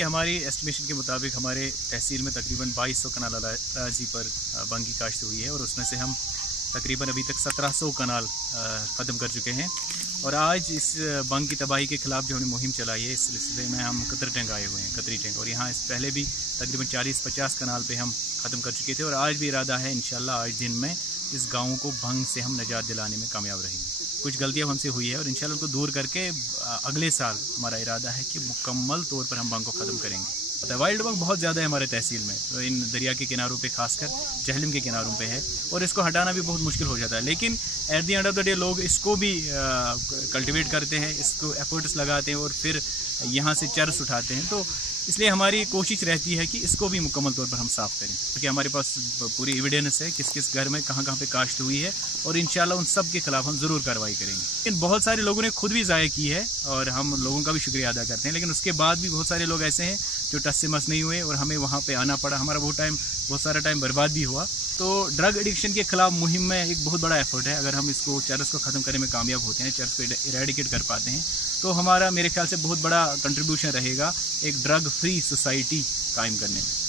देखिए, हमारी एस्टिमेशन के मुताबिक हमारे तहसील में तकरीबन 2200 कनाल अराजी पर बंग की काश्त हुई है और उसमें से हम तकरीबन अभी तक 1700 कनाल ख़त्म कर चुके हैं। और आज इस बंग की तबाही के ख़िलाफ़ जो हमने मुहिम चलाई है, इस सिलसिले में हम कतरी टैंक आए हुए हैं, कतरी टैंक। और यहाँ इस पहले भी तकरीबन 40-50 कनाल पे हम ख़त्म कर चुके थे और आज भी इरादा है इंशाल्लाह आज दिन में इस गाँव को भंग से हम निजात दिलाने में कामयाब रहेंगे। कुछ गलतियाँ हमसे हुई है और इंशाल्लाह उनको दूर करके अगले साल हमारा इरादा है कि मुकम्मल तौर पर हम बंग को ख़त्म करेंगे। वाइल्ड बंग बहुत ज़्यादा है हमारे तहसील में, तो इन दरिया के किनारों पे खासकर जहलम के किनारों पे है और इसको हटाना भी बहुत मुश्किल हो जाता है। लेकिन at the end of the day लोग इसको भी कल्टीवेट करते हैं, इसको एफर्ट्स लगाते हैं और फिर यहाँ से चर्स उठाते हैं। तो इसलिए हमारी कोशिश रहती है कि इसको भी मुकम्मल तौर पर हम साफ़ करें, क्योंकि हमारे पास पूरी एविडेंस है किस किस घर में कहाँ पे काश्त हुई है और इंशाल्लाह उन सब के खिलाफ हम ज़रूर कार्रवाई करेंगे। लेकिन बहुत सारे लोगों ने खुद भी ज़ाया की है और हम लोगों का भी शुक्रिया अदा करते हैं, लेकिन उसके बाद भी बहुत सारे लोग ऐसे हैं जो टस से मस नहीं हुए और हमें वहाँ पे आना पड़ा। हमारा बहुत सारा टाइम बर्बाद भी हुआ। तो ड्रग एडिक्शन के खिलाफ मुहिम में एक बहुत बड़ा एफर्ट है। अगर हम इसको चरस को ख़त्म करने में कामयाब होते हैं, चरस को इरेडिकेट कर पाते हैं, तो हमारा मेरे ख्याल से बहुत बड़ा कंट्रीब्यूशन रहेगा एक ड्रग फ्री सोसाइटी कायम करने में।